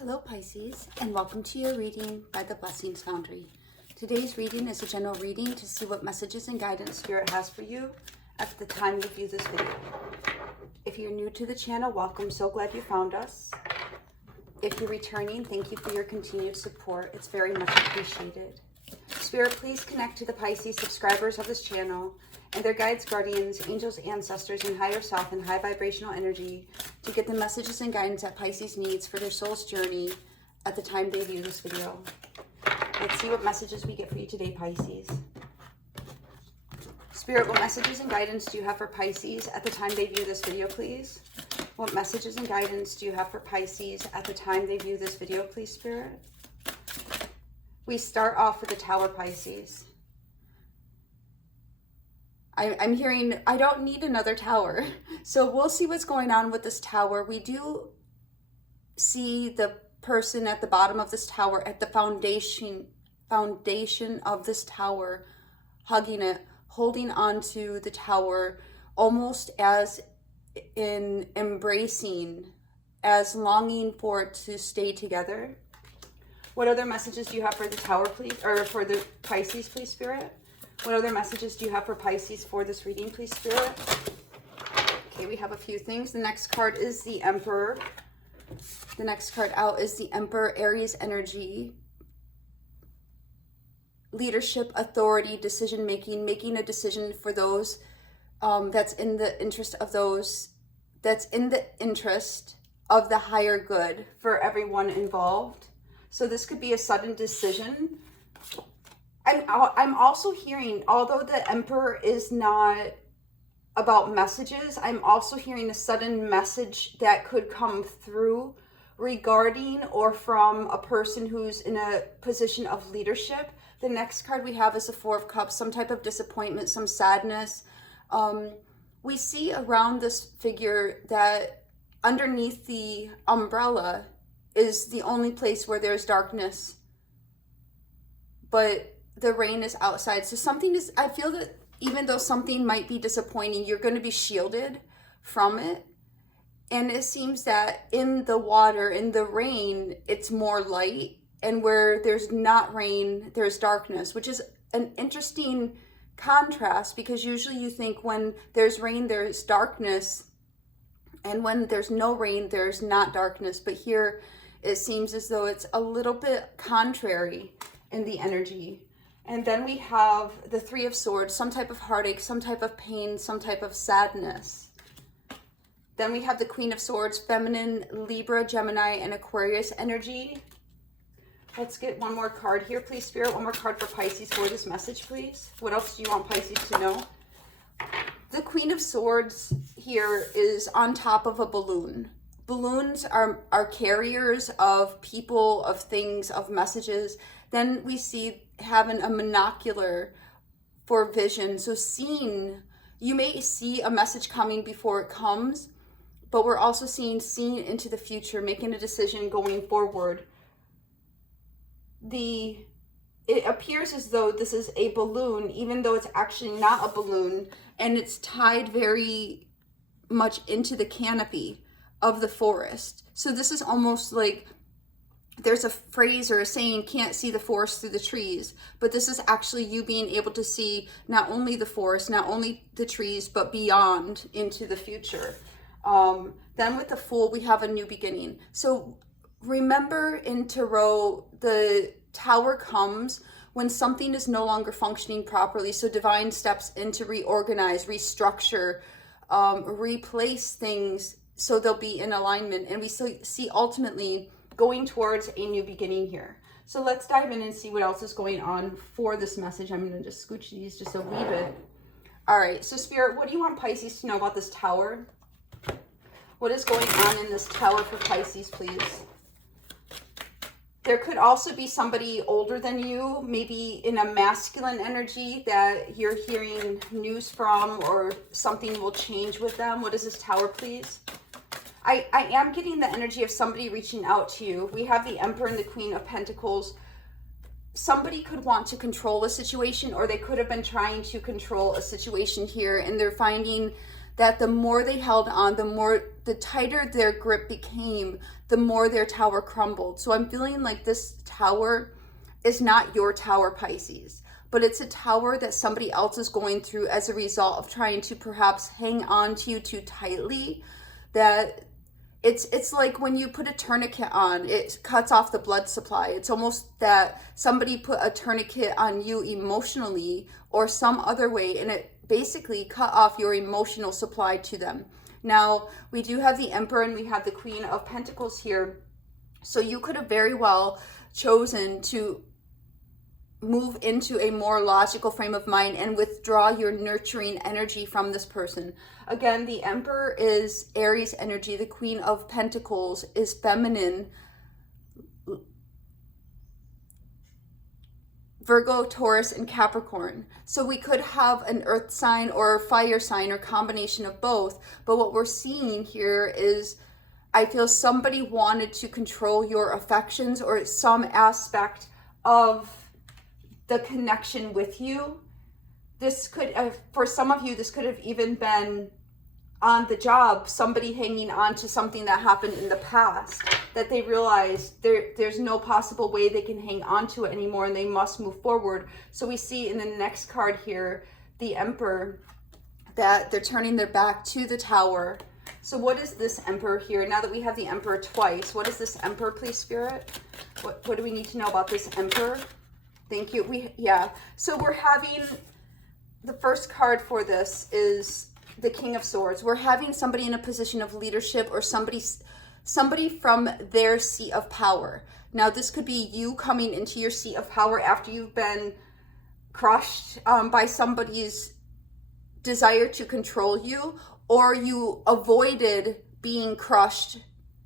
Hello Pisces, and welcome to your reading by the Blessings Foundry. Today's reading is a general reading to see what messages and guidance Spirit has for you at the time you view this video. If you're new to the channel, welcome. So glad you found us. If you're returning, thank you for your continued support. It's very much appreciated. Spirit, please connect to the Pisces subscribers of this channel and their guides, guardians, angels, ancestors, and higher self in high vibrational energy to get the messages and guidance that Pisces needs for their soul's journey at the time they view this video. Let's see what messages we get for you today, Pisces. Spirit, what messages and guidance do you have for Pisces at the time they view this video, please? What messages and guidance do you have for Pisces at the time they view this video, please, Spirit? We start off with the Tower, Pisces. I'm hearing, I don't need another tower. So we'll see what's going on with this tower. We do see the person at the bottom of this tower, at the foundation of this tower, hugging it, holding on to the tower, almost as in embracing, as longing for it to stay together. What other messages do you have for the Tower, please? Or for the Pisces, please, Spirit? What other messages do you have for Pisces for this reading, please, Spirit? Okay, we have a few things. The next card is the Emperor. The next card out is the Emperor, Aries energy. Leadership, authority, decision-making, making a decision for those that's in the interest of those, that's in the interest of the higher good for everyone involved. So this could be a sudden decision. I'm also hearing, although the Emperor is not about messages, I'm also hearing a sudden message that could come through regarding or from a person who's in a position of leadership. The next card we have is the Four of Cups, some type of disappointment, some sadness. We see around this figure that underneath the umbrella is the only place where there's darkness, but the rain is outside. So something is, I feel that even though something might be disappointing, you're going to be shielded from it. And it seems that in the water, in the rain, it's more light. And where there's not rain, there's darkness, which is an interesting contrast, because usually you think when there's rain, there's darkness. And when there's no rain, there's not darkness. But here it seems as though it's a little bit contrary in the energy. And then we have the Three of Swords, some type of heartache, some type of pain, some type of sadness. Then we have the Queen of Swords, feminine, Libra, Gemini, and Aquarius energy. Let's get one more card here, please, Spirit. One more card for Pisces for this message, please. What else do you want Pisces to know? The Queen of Swords here is on top of a balloon. Balloons are carriers of people, of things, of messages. Then we see having a monocular for vision. So seeing, you may see a message coming before it comes, but we're also seeing into the future, making a decision going forward. It appears as though this is a balloon, even though it's actually not a balloon, and it's tied very much into the canopy of the forest. So this is almost like there's a phrase or a saying, can't see the forest through the trees, but this is actually you being able to see not only the forest, not only the trees, but beyond into the future. Then with the Fool, we have a new beginning. So remember in Tarot, the Tower comes when something is no longer functioning properly. So divine steps in to reorganize, restructure, replace things so they'll be in alignment. And we see ultimately going towards a new beginning here. So let's dive in and see what else is going on for this message. I'm going to just scooch these just a wee bit. All right, so Spirit, what do you want Pisces to know about this Tower? What is going on in this Tower for Pisces, please? There could also be somebody older than you, maybe in a masculine energy that you're hearing news from, or something will change with them. What is this Tower, please? I am getting the energy of somebody reaching out to you. We have the Emperor and the Queen of Pentacles. Somebody could want to control a situation, or they could have been trying to control a situation here, and they're finding that the more they held on, the tighter their grip became, the more their tower crumbled. So I'm feeling like this tower is not your tower, Pisces, but it's a tower that somebody else is going through as a result of trying to perhaps hang on to you too tightly. That it's like when you put a tourniquet on, it cuts off the blood supply. It's almost that somebody put a tourniquet on you emotionally or some other way, and it basically cut off your emotional supply to them. Now, we do have the Emperor and we have the Queen of Pentacles here. So you could have very well chosen to move into a more logical frame of mind and withdraw your nurturing energy from this person. Again, the Emperor is Aries energy. The Queen of Pentacles is feminine. Virgo, Taurus, and Capricorn. So we could have an earth sign or a fire sign or combination of both. But what we're seeing here is, I feel somebody wanted to control your affections or some aspect of the connection with you. This could, for some of you, this could have even been on the job, somebody hanging on to something that happened in the past that they realized there's no possible way they can hang on to it anymore and they must move forward. So we see in the next card here, the Emperor, that they're turning their back to the Tower. So what is this Emperor here? Now that we have the Emperor twice, what is this Emperor, please, Spirit? What do we need to know about this Emperor? Thank you. So we're having, the first card for this is the King of Swords. We're having somebody in a position of leadership or somebody from their seat of power. Now, this could be you coming into your seat of power after you've been crushed by somebody's desire to control you, or you avoided being crushed,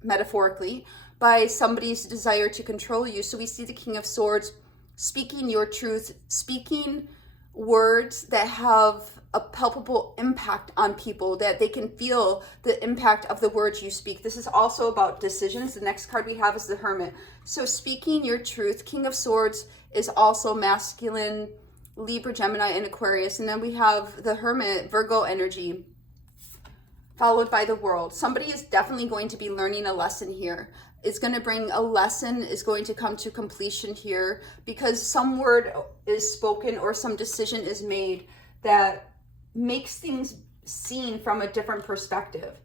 metaphorically, by somebody's desire to control you. So we see the King of Swords speaking your truth, speaking words that have a palpable impact on people, that they can feel the impact of the words you speak. This is also about decisions. The next card we have is the Hermit. So speaking your truth. King of Swords is also masculine, Libra, Gemini, and Aquarius. And then we have the Hermit, Virgo energy, followed by the World. Somebody is definitely going to be learning a lesson here. It's going to bring a lesson, is going to come to completion here, because some word is spoken or some decision is made that makes things seen from a different perspective.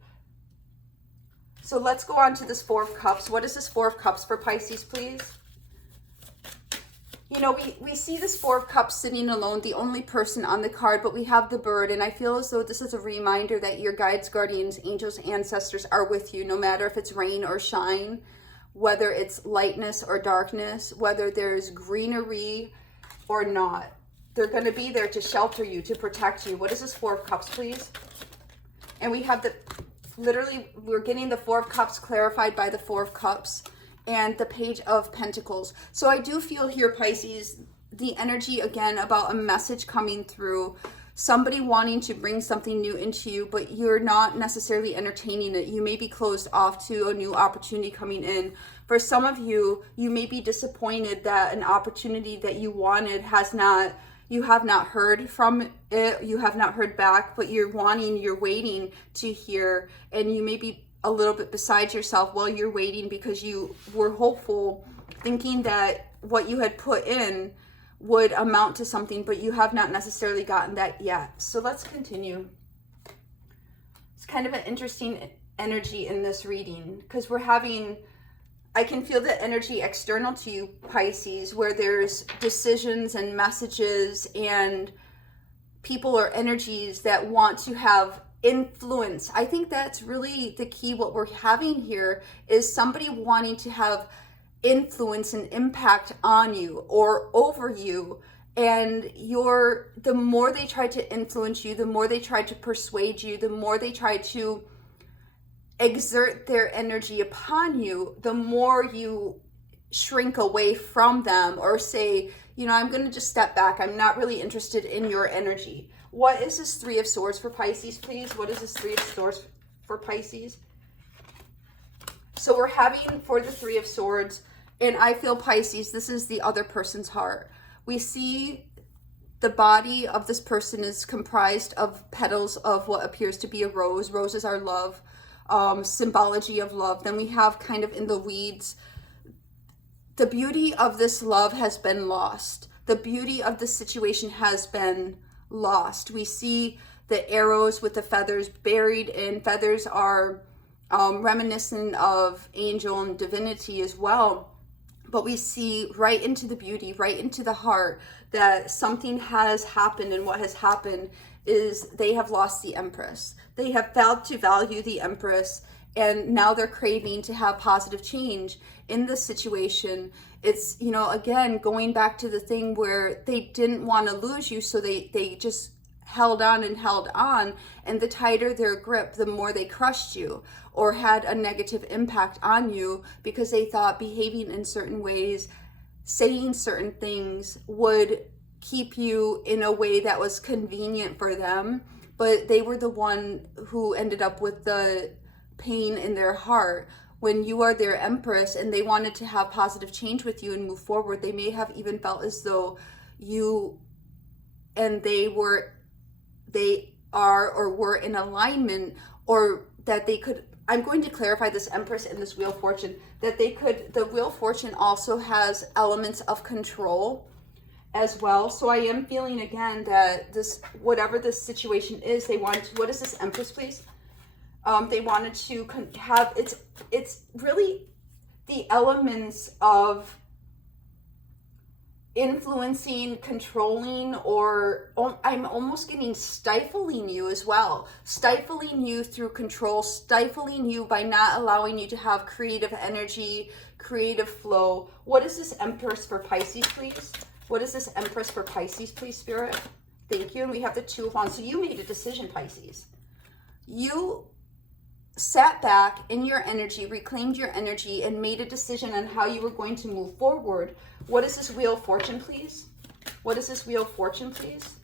So let's go on to this Four of Cups. What is this Four of Cups for Pisces, please? You know, we see this Four of Cups sitting alone, the only person on the card, but we have the Bird, and I feel as though this is a reminder that your guides, guardians, angels, ancestors are with you, no matter if it's rain or shine, whether it's lightness or darkness, whether there's greenery or not. They're going to be there to shelter you, to protect you. What is this Four of Cups, please? And we have literally, we're getting the Four of Cups clarified by the Four of Cups and the Page of Pentacles. So I do feel here, Pisces, the energy again about a message coming through, somebody wanting to bring something new into you, but you're not necessarily entertaining it. You may be closed off to a new opportunity coming in. For some of you, you may be disappointed that an opportunity that you wanted you have not heard from it, you have not heard back, but you're waiting to hear, and you may be a little bit beside yourself while you're waiting because you were hopeful, thinking that what you had put in would amount to something, but you have not necessarily gotten that yet. So let's continue. It's kind of an interesting energy in this reading because I can feel the energy external to you, Pisces, where there's decisions and messages and people or energies that want to have influence. I think that's really the key. What we're having here is somebody wanting to have influence and impact on you or over you, and the more they try to influence you, the more they try to persuade you, the more they try to exert their energy upon you, the more you shrink away from them or say, you know, I'm going to just step back. I'm not really interested in your energy. What is this Three of Swords for Pisces, please? What is this Three of Swords for Pisces? So we're having for the Three of Swords, and I feel, Pisces, this is the other person's heart. We see The body of this person is comprised of petals of what appears to be a rose. Roses are love, symbology of love. Then we have kind of in the weeds, the beauty of this love has been lost. The beauty of this situation has been lost. We see the arrows with the feathers buried in. Feathers are reminiscent of angel and divinity as well. But we see right into the beauty, right into the heart, that something has happened, and what has happened is they have lost the Empress. They have failed to value the Empress, and now they're craving to have positive change in this situation. It's, you know, again, going back to the thing where they didn't want to lose you, so they just held on and held on, and the tighter their grip, the more they crushed you or had a negative impact on you, because they thought behaving in certain ways, saying certain things would keep you in a way that was convenient for them, but they were the one who ended up with the pain in their heart. When you are their Empress and they wanted to have positive change with you and move forward, they may have even felt as though you and they are or were in alignment, or that they could, I'm going to clarify this Empress and this Wheel of Fortune, that they could, the Wheel of Fortune also has elements of control as well. So I am feeling again that this, whatever this situation is, they want to, what is this Empress, please? They wanted to have, it's really the elements of influencing, controlling, or I'm almost getting stifling you as well. Stifling you through control, stifling you by not allowing you to have creative energy, creative flow. What is this Empress for Pisces, please? What is this Empress for Pisces, please, Spirit? Thank you. And we have the Two of Wands. So you made a decision, Pisces. You sat back in your energy, reclaimed your energy, and made a decision on how you were going to move forward. What is this Wheel of Fortune, please? What is this Wheel of Fortune, please?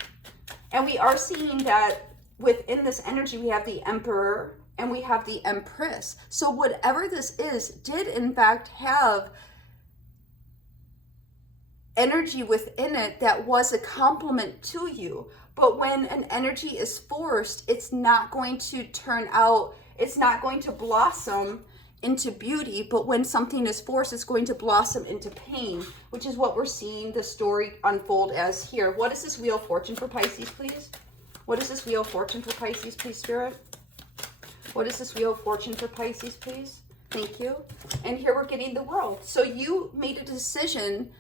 And we are seeing that within this energy, we have the Emperor and we have the Empress. So whatever this is, did in fact have energy within it that was a complement to you. But when an energy is forced, it's not going to turn out, it's not going to blossom into beauty. But when something is forced, it's going to blossom into pain, which is what we're seeing the story unfold as here. What is this Wheel of Fortune for Pisces, please? What is this Wheel of Fortune for Pisces, please, Spirit? What is this Wheel of Fortune for Pisces, please? Thank you. And here we're getting the World. So you made a decision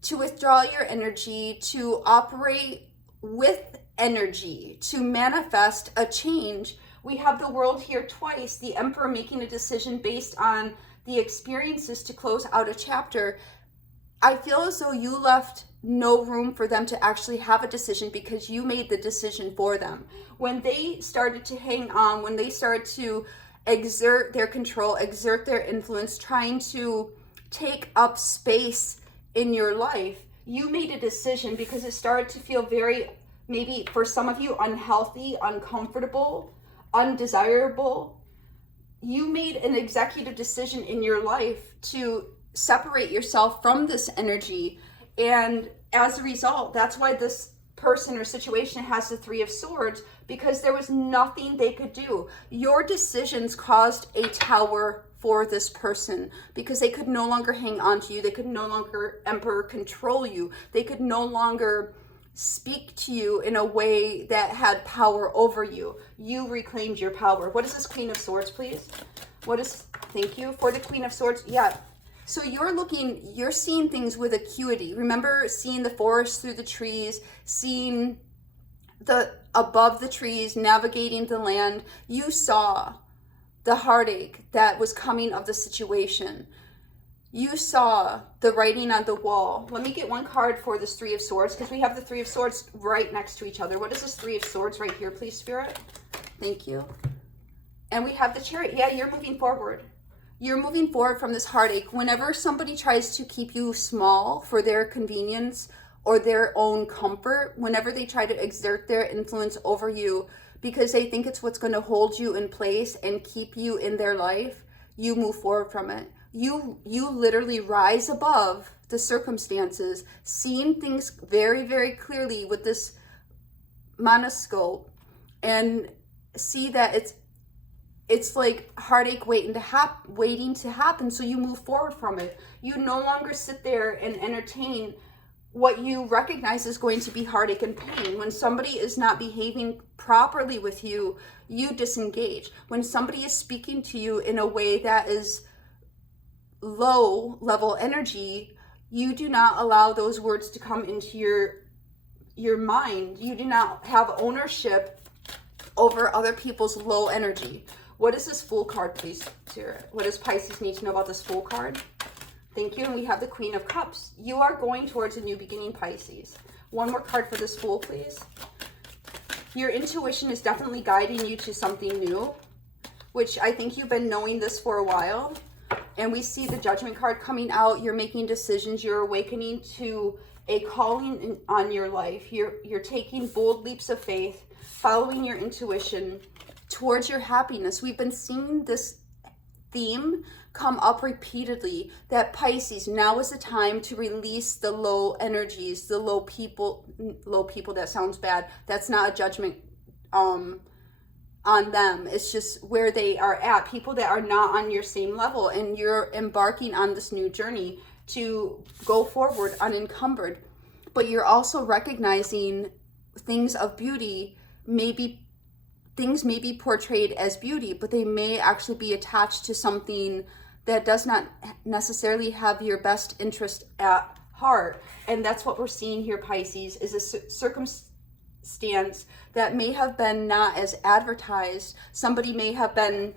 to withdraw your energy, to operate with energy, to manifest a change. We have the World here twice, the Emperor making a decision based on the experiences to close out a chapter. I feel as though you left no room for them to actually have a decision because you made the decision for them. When they started to hang on, when they started to exert their control, exert their influence, trying to take up space in your life, you made a decision because it started to feel very, maybe for some of you, unhealthy, uncomfortable, undesirable. You made an executive decision in your life to separate yourself from this energy. And as a result, that's why this person or situation has the Three of Swords, because there was nothing they could do. Your decisions caused a tower for this person because they could no longer hang on to you. They could no longer Emperor control you. They could no longer speak to you in a way that had power over you. You reclaimed your power. What is this Queen of Swords, please? What is, thank you for the Queen of Swords. Yeah. So you're seeing things with acuity. Remember seeing the forest through the trees, seeing the above the trees, navigating the land. You saw the heartache that was coming of the situation. You saw the writing on the wall. Let me get one card for this Three of Swords because we have the Three of Swords right next to each other. What is this Three of Swords right here, please, Spirit? Thank you. And we have the Chariot. Yeah, you're moving forward. You're moving forward from this heartache. Whenever somebody tries to keep you small for their convenience or their own comfort, whenever they try to exert their influence over you because they think it's what's going to hold you in place and keep you in their life, you move forward from it. You literally rise above the circumstances, seeing things very, very clearly with this monoscope, and see that it's like heartache waiting to happen, so you move forward from it. You no longer sit there and entertain what you recognize is going to be heartache and pain. When somebody is not behaving properly with you, you disengage. When somebody is speaking to you in a way that is low level energy, you do not allow those words to come into your mind. You do not have ownership over other people's low energy. What is this Fool card, please, Spirit? What does Pisces need to know about this Fool card? Thank you. And we have the Queen of Cups. You are going towards a new beginning, Pisces. One more card for this Fool, please. Your intuition is definitely guiding you to something new, which I think you've been knowing this for a while. And we see the Judgment card coming out. You're making decisions. You're awakening to a calling on your life. You're taking bold leaps of faith, following your intuition towards your happiness. We've been seeing this theme come up repeatedly, that Pisces, now is the time to release the low energies, the low people, that sounds bad. That's not a judgment on them. It's just where they are at, people that are not on your same level, and you're embarking on this new journey to go forward unencumbered. But you're also recognizing things of beauty. Things may be portrayed as beauty, but they may actually be attached to something that does not necessarily have your best interest at heart. And that's what we're seeing here, Pisces, is a circumstance that may have been not as advertised. Somebody may have been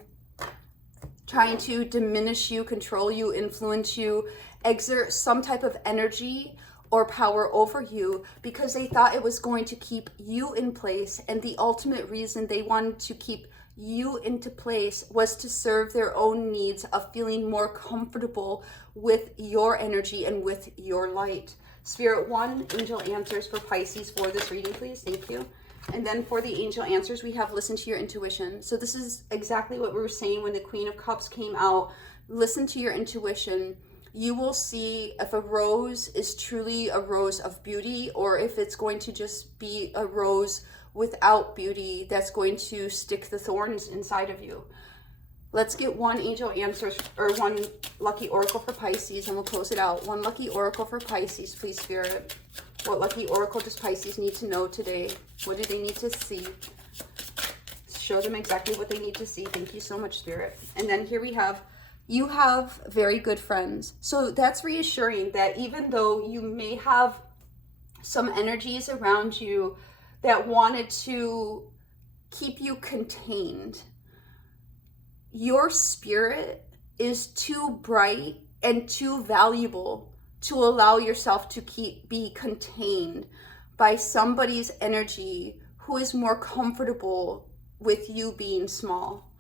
trying to diminish you, control you, influence you, exert some type of energy or power over you, because they thought it was going to keep you in place. And the ultimate reason they wanted to keep you into place was to serve their own needs of feeling more comfortable with your energy and with your light. Spirit, one angel answers for Pisces for this reading, please. Thank you. And then for the angel answers, we have listen to your intuition. So this is exactly what we were saying when the Queen of Cups came out. Listen to your intuition. You will see if a rose is truly a rose of beauty, or if it's going to just be a rose without beauty that's going to stick the thorns inside of you. Let's get one angel answer, or one lucky oracle for Pisces, and we'll close it out. One lucky oracle for Pisces, please, Spirit. What lucky oracle does Pisces need to know today? What do they need to see? Show them exactly what they need to see. Thank you so much, Spirit. And then here we have, you have very good friends. So that's reassuring that even though you may have some energies around you that wanted to keep you contained, your spirit is too bright and too valuable to allow yourself to be contained by somebody's energy who is more comfortable with you being small.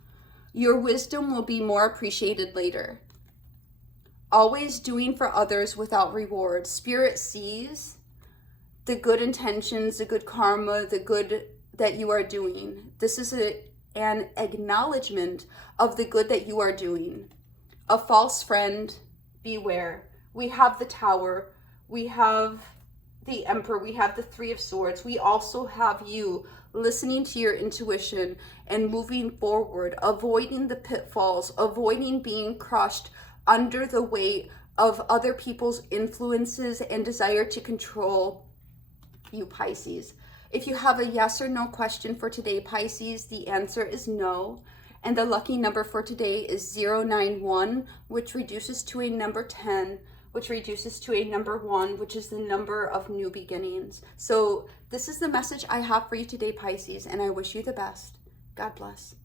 Your wisdom will be more appreciated later. Always doing for others without reward. Spirit sees the good intentions, the good karma, the good that you are doing. This is an acknowledgement of the good that you are doing. A false friend, beware. We have the Tower, we have the Emperor, we have the Three of Swords. We also have you listening to your intuition and moving forward, avoiding the pitfalls, avoiding being crushed under the weight of other people's influences and desire to control you, Pisces. If you have a yes or no question for today, Pisces, the answer is no. And the lucky number for today is 091, which reduces to a number 10, which reduces to a number 1, which is the number of new beginnings. So this is the message I have for you today, Pisces, and I wish you the best. God bless.